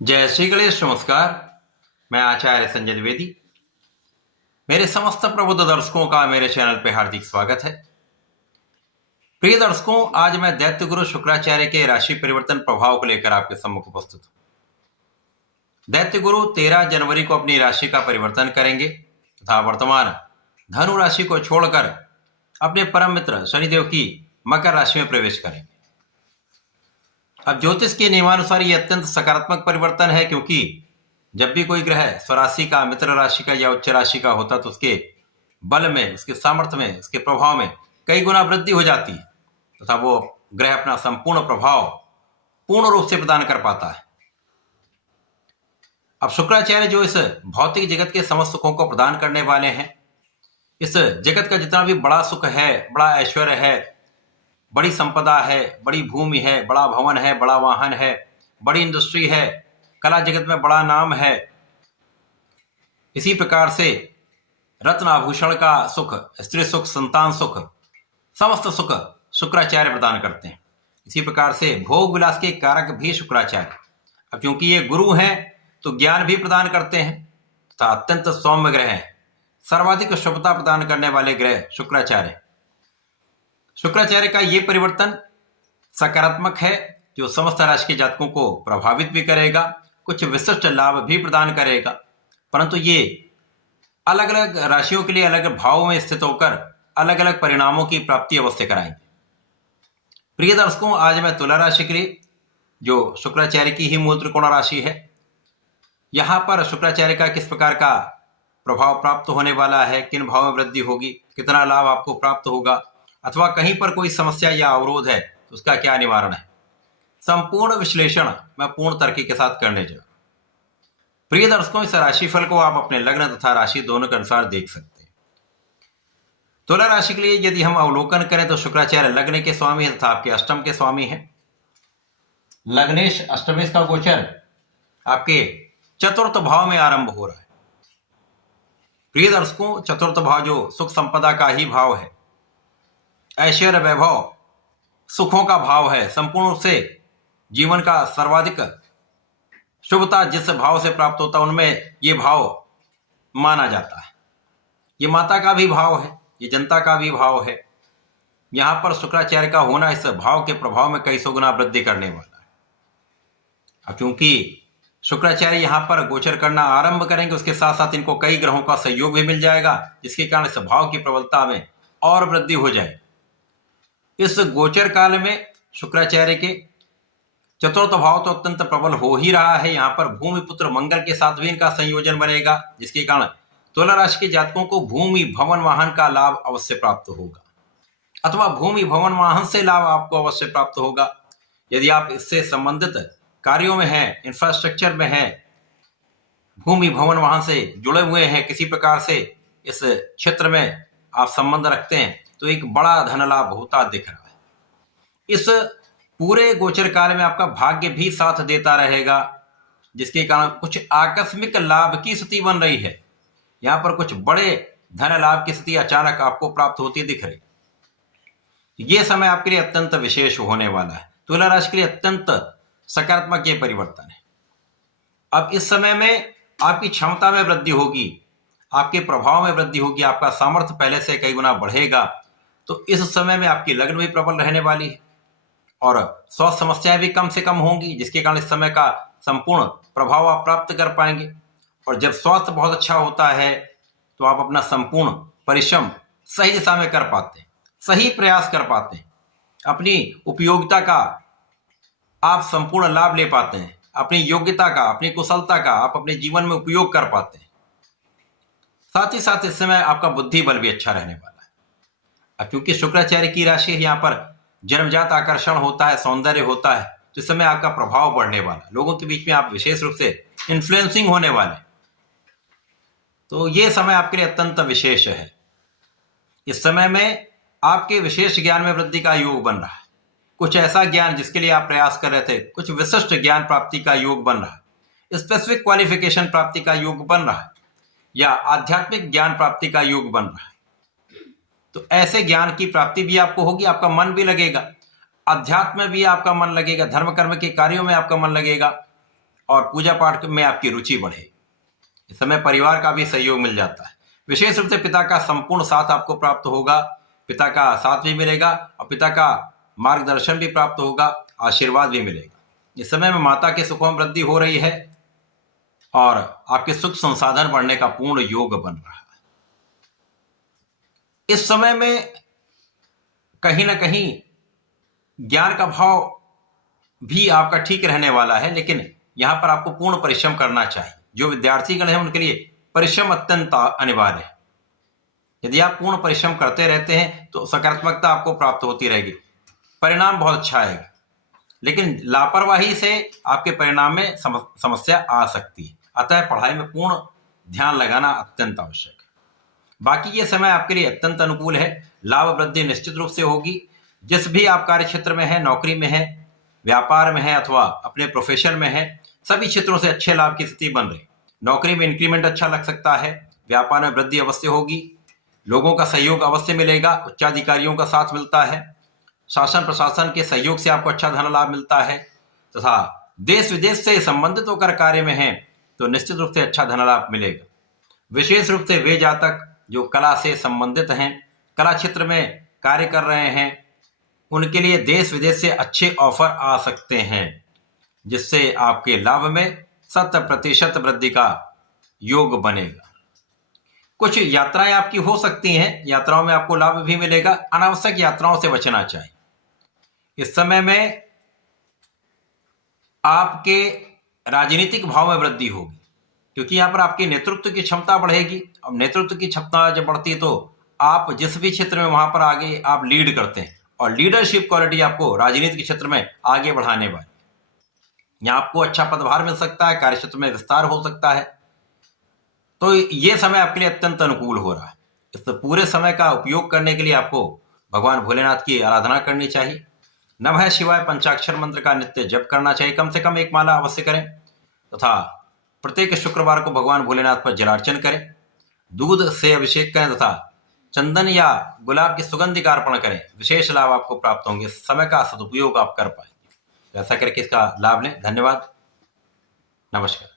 जय श्री गणेश। नमस्कार। मैं आचार्य संजय द्विवेदी। मेरे समस्त प्रबुद्ध दर्शकों का मेरे चैनल पे हार्दिक स्वागत है। प्रिय दर्शकों, आज मैं दैत्य गुरु शुक्राचार्य के राशि परिवर्तन प्रभाव को लेकर आपके सम्मुख उपस्थित हूं। दैत्य गुरु 13 जनवरी को अपनी राशि का परिवर्तन करेंगे तथा वर्तमान धनु राशि को छोड़कर अपने परम मित्र शनिदेव की मकर राशि में प्रवेश करेंगे। अब ज्योतिष के नियमानुसार ये अत्यंत सकारात्मक परिवर्तन है, क्योंकि जब भी कोई ग्रह स्वराशि का, मित्र राशि का या उच्च राशि का होता तो उसके बल में, उसके सामर्थ्य में, उसके प्रभाव में कई गुना वृद्धि हो जाती है तथा वो ग्रह अपना संपूर्ण प्रभाव पूर्ण रूप से प्रदान कर पाता है। अब शुक्राचार्य जो इस भौतिक जगत के समस्त सुखों को प्रदान करने वाले हैं, इस जगत का जितना भी बड़ा सुख है, बड़ा ऐश्वर्य है, बड़ी संपदा है, बड़ी भूमि है, बड़ा भवन है, बड़ा वाहन है, बड़ी इंडस्ट्री है, कला जगत में बड़ा नाम है, इसी प्रकार से रत्न आभूषण का सुख, स्त्री सुख, संतान सुख, समस्त सुख शुक्राचार्य प्रदान करते हैं। इसी प्रकार से भोग विलास के कारक भी शुक्राचार्य। अब क्योंकि ये गुरु हैं तो ज्ञान भी प्रदान करते हैं तथा अत्यंत सौम्य ग्रह हैं, सर्वाधिक शुभता प्रदान करने वाले ग्रह शुक्राचार्य। शुक्राचार्य का ये परिवर्तन सकारात्मक है, जो समस्त राशि के जातकों को प्रभावित भी करेगा, कुछ विशिष्ट लाभ भी प्रदान करेगा, परंतु ये अलग अलग राशियों के लिए अलग भावों में स्थित होकर अलग अलग परिणामों की प्राप्ति अवश्य कराएंगे। प्रिय दर्शकों, आज मैं तुला राशि के लिए, जो शुक्राचार्य की ही मूल त्रिकोण राशि है, यहां पर शुक्राचार्य का किस प्रकार का प्रभाव प्राप्त होने वाला है, किन भाव में वृद्धि होगी, कितना लाभ आपको प्राप्त होगा, अथवा कहीं पर कोई समस्या या अवरोध है तो उसका क्या निवारण है, संपूर्ण विश्लेषण मैं पूर्ण तर्क के साथ करने जा रहा हूं। प्रिय दर्शकों, इस राशिफल को आप अपने लग्न तथा राशि दोनों के अनुसार देख सकते हैं। तुला राशि के लिए यदि हम अवलोकन करें तो शुक्राचार्य लग्न के स्वामी है तथा आपके अष्टम के स्वामी है। लग्नेश अष्टमेश का गोचर आपके चतुर्थ भाव में आरंभ हो रहा है। प्रिय दर्शकों, चतुर्थ भाव जो सुख संपदा का ही भाव है, ऐश्वर्य वैभव सुखों का भाव है, संपूर्ण रूप से जीवन का सर्वाधिक शुभता जिस भाव से प्राप्त होता है उनमें ये भाव माना जाता है। ये माता का भी भाव है, ये जनता का भी भाव है। यहां पर शुक्राचार्य का होना इस भाव के प्रभाव में कई सौ गुना वृद्धि करने वाला है। अब क्योंकि शुक्राचार्य यहां पर गोचर करना आरंभ करेंगे, उसके साथ साथ इनको कई ग्रहों का सहयोग भी मिल जाएगा, जिसके कारण इस भाव की प्रबलता में और वृद्धि हो जाएगी। इस गोचर काल में शुक्राचार्य के चतुर्थ भाव तो अत्यंत प्रबल हो ही रहा है। यहाँ पर भूमि पुत्र मंगल के साथ भी इनका संयोजन बनेगा, जिसके कारण तुला राशि के जातकों को भूमि भवन वाहन का लाभ अवश्य प्राप्त होगा, अथवा भूमि भवन वाहन से लाभ आपको अवश्य प्राप्त होगा। यदि आप इससे संबंधित कार्यों में हैं, इंफ्रास्ट्रक्चर में हैं, भूमि भवन वाहन से जुड़े हुए हैं, किसी प्रकार से इस क्षेत्र में आप संबंध रखते हैं, तो एक बड़ा धन लाभ होता दिख रहा है। इस पूरे गोचर काल में आपका भाग्य भी साथ देता रहेगा, जिसके कारण कुछ आकस्मिक लाभ की स्थिति बन रही है। यहां पर कुछ बड़े धन लाभ की स्थिति अचानक आपको प्राप्त होती दिख रही। यह समय आपके लिए अत्यंत विशेष होने वाला है। तुला राशि के लिए अत्यंत सकारात्मक ये परिवर्तन है। अब इस समय में आपकी क्षमता में वृद्धि होगी, आपके प्रभाव में वृद्धि होगी, आपका सामर्थ्य पहले से कई गुना बढ़ेगा। तो इस समय में आपकी लग्न भी प्रबल रहने वाली है और स्वास्थ्य समस्याएं भी कम से कम होंगी, जिसके कारण इस समय का संपूर्ण प्रभाव आप प्राप्त कर पाएंगे। और जब स्वास्थ्य बहुत अच्छा होता है तो आप अपना संपूर्ण परिश्रम सही दिशा में कर पाते हैं, सही प्रयास कर पाते हैं, अपनी उपयोगिता का आप संपूर्ण लाभ ले पाते हैं, अपनी योग्यता का, अपनी कुशलता का आप अपने जीवन में उपयोग कर पाते हैं। साथ ही साथ इस समय आपका बुद्धि बल भी अच्छा रहने वाला है। अब क्योंकि शुक्राचार्य की राशि है, यहाँ पर जन्मजात आकर्षण होता है, सौंदर्य होता है, तो इस समय आपका प्रभाव बढ़ने वाला है, लोगों के बीच में आप विशेष रूप से इन्फ्लुएंसिंग होने वाले हैं। तो ये समय आपके लिए अत्यंत विशेष है। इस समय में आपके विशेष ज्ञान में वृद्धि का योग बन रहा है। कुछ ऐसा ज्ञान जिसके लिए आप प्रयास कर रहे थे, कुछ विशिष्ट ज्ञान प्राप्ति का योग बन रहा है, स्पेसिफिक क्वालिफिकेशन प्राप्ति का योग बन रहा है, या आध्यात्मिक ज्ञान प्राप्ति का योग बन रहा है। तो ऐसे ज्ञान की प्राप्ति भी आपको होगी, आपका मन भी लगेगा, अध्यात्म में भी आपका मन लगेगा, धर्म कर्म के कार्यों में आपका मन लगेगा, और पूजा पाठ में आपकी रुचि बढ़े। इस समय परिवार का भी सहयोग मिल जाता है। विशेष रूप से पिता का संपूर्ण साथ आपको प्राप्त होगा, पिता का साथ भी मिलेगा और पिता का मार्गदर्शन भी प्राप्त होगा, आशीर्वाद भी मिलेगा। इस समय में माता के सुखों में वृद्धि हो रही है और आपके सुख संसाधन बढ़ने का पूर्ण योग बन रहा है। इस समय में कहीं ना कहीं ज्ञान का भाव भी आपका ठीक रहने वाला है, लेकिन यहां पर आपको पूर्ण परिश्रम करना चाहिए। जो विद्यार्थीगण हैं उनके लिए परिश्रम अत्यंत अनिवार्य है। यदि आप पूर्ण परिश्रम करते रहते हैं तो सकारात्मकता आपको प्राप्त होती रहेगी, परिणाम बहुत अच्छा आएगा। लेकिन लापरवाही से आपके परिणाम में समस्या आ सकती है, अतः पढ़ाई में पूर्ण ध्यान लगाना अत्यंत आवश्यक है। बाकी ये समय आपके लिए अत्यंत अनुकूल है, लाभ वृद्धि निश्चित रूप से होगी। जिस भी आप कार्य क्षेत्र में है, नौकरी में है, व्यापार में है अथवा अपने प्रोफेशन में है, सभी क्षेत्रों से अच्छे लाभ की स्थिति बन रही। नौकरी में इंक्रीमेंट अच्छा लग सकता है, व्यापार में वृद्धि अवश्य होगी, लोगों का सहयोग अवश्य मिलेगा, उच्चाधिकारियों का साथ मिलता है, शासन प्रशासन के सहयोग से आपको अच्छा धन लाभ मिलता है तथा देश विदेश से संबंधित होकर कार्य में हैं तो निश्चित रूप से अच्छा धन लाभ मिलेगा। विशेष रूप से वे जातक जो कला से संबंधित हैं, कला क्षेत्र में कार्य कर रहे हैं, उनके लिए देश विदेश से अच्छे ऑफर आ सकते हैं, जिससे आपके लाभ में 100% वृद्धि का योग बनेगा। कुछ यात्राएं आपकी हो सकती हैं, यात्राओं में आपको लाभ भी मिलेगा। अनावश्यक यात्राओं से बचना चाहिए। इस समय में आपके राजनीतिक भाव में वृद्धि होगी, क्योंकि यहां पर आपकी नेतृत्व की क्षमता बढ़ेगी। अब नेतृत्व की क्षमता जब बढ़ती है तो आप जिस भी क्षेत्र में वहां पर आगे आप लीड करते हैं और लीडरशिप क्वालिटी आपको राजनीति के क्षेत्र में आगे बढ़ाने वाली। यहां आपको अच्छा पदभार मिल सकता है, कार्य क्षेत्र में विस्तार हो सकता है। तो ये समय आपके लिए अत्यंत अनुकूल हो रहा है। इस पूरे समय का उपयोग करने के लिए आपको भगवान भोलेनाथ की आराधना करनी चाहिए। नमः शिवाय पंचाक्षर मंत्र का नित्य जप करना चाहिए, कम से कम एक माला अवश्य करें तथा प्रत्येक शुक्रवार को भगवान भोलेनाथ पर जलार्चन करें, दूध से अभिषेक करें तथा चंदन या गुलाब की सुगंधि का अर्पण करें। विशेष लाभ आपको प्राप्त होंगे, समय का सदुपयोग आप कर पाएंगे। ऐसा करके इसका लाभ लें। धन्यवाद, नमस्कार।